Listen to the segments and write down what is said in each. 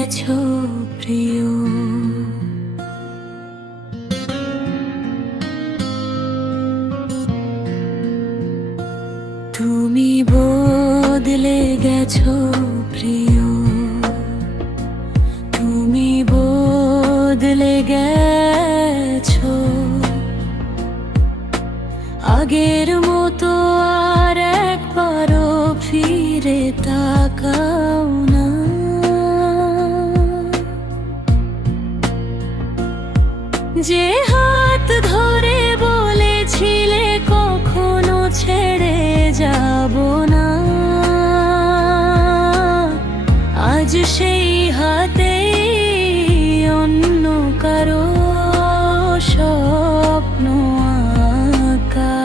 গেছো প্রিয়। তুমি বদলে গেছো প্রিয়, তুমি বদলে গেছো। আগের মতো আর একবারও ফিরে তাকাও না। যে হাত ধরে বলেছিলে কখনো ছেড়ে যাব না, আজ সেই হাতেই অন্য কারো স্বপ্ন আঁকা।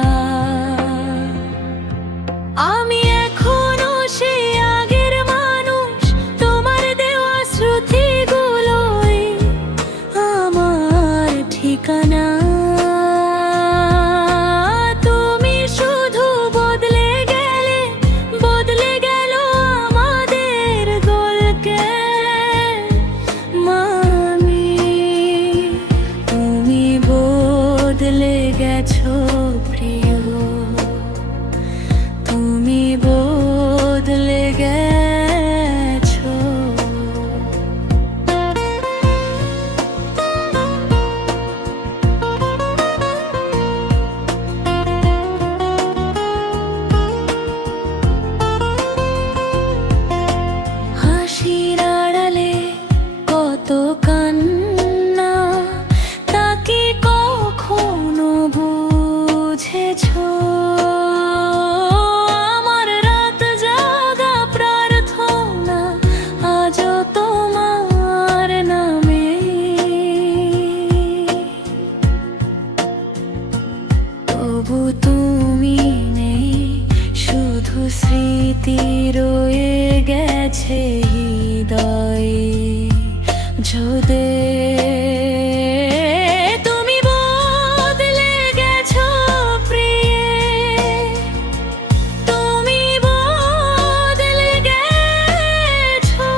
আমি এখনো সেই আগের মানুষ, তোমার দেওয়া স্মৃতিগুলোই আমার ঠিকানা। তুমি শুধু বদলে গেলে, বদলে গেল আমাদের গল্পে মামি। তুমি বদলে গেছো প্রিয়, তুমি বদলে গেছো। হাসির আড়ালে কত কান্না, তা কি কখনো বুঝেছো? আমার রাত জাগা প্রার্থনা আজও তোমার নামে। তবু তুমি নেই, শুধু স্মৃতি রয়ে গেছে হৃদয়ে ঝোদে। তুমি বদলে গেছো প্রিয়ে, তুমি বদলে গেছো।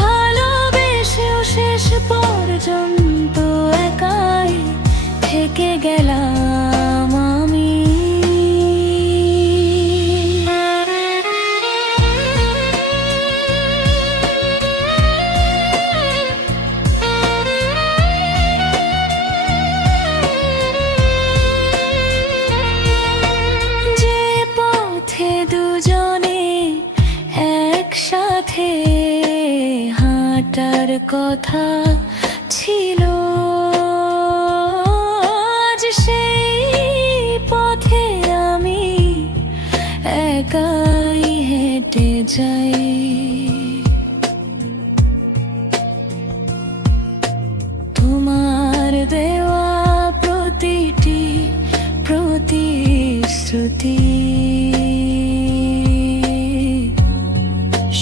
ভালোবেসেও শেষ পর্যন্ত একাই থেকে গেলাম আমি। যে পথে দুজনে একসাথে হাঁটার কথা ছিল, আজ সেই পথে আমি একাই হেঁটে যাই। তোমার দেওয়া প্রতিটি প্রতিশ্রুতি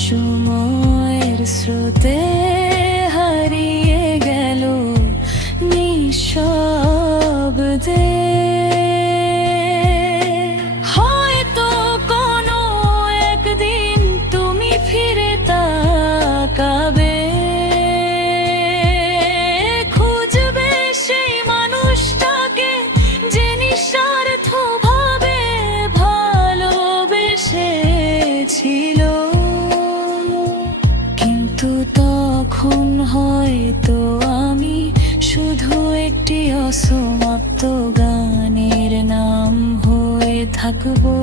সময়ের স্রোতে হারিয়ে গেল নিঃশব্দে। হয়তো কোনো একদিন তুমি ফিরে তাকাবে, খুঁজবে সেই মানুষটাকে যে নিঃস্বার্থভাবে ভালোবেসেছিল। কিন্তু তখন হয়তো আমি শুধু একটি অসমাপ্ত গানের নাম হয়ে থাকবো।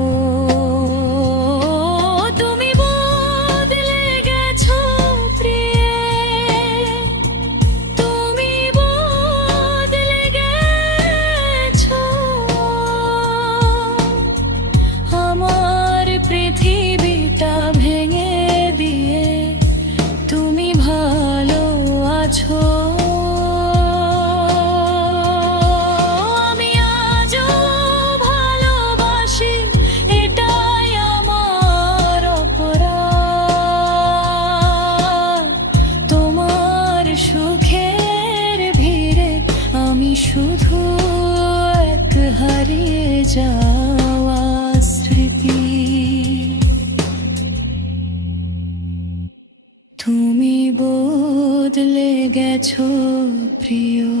তুমি বদলে গেছো প্রিয়ে, তুমি বদলে গেছো। আমার পৃথিবীটা ভেঙে দিয়ে তুমি ভালো আছো। আমি আজও ভালোবাসি, এটা গেছো প্রিয়।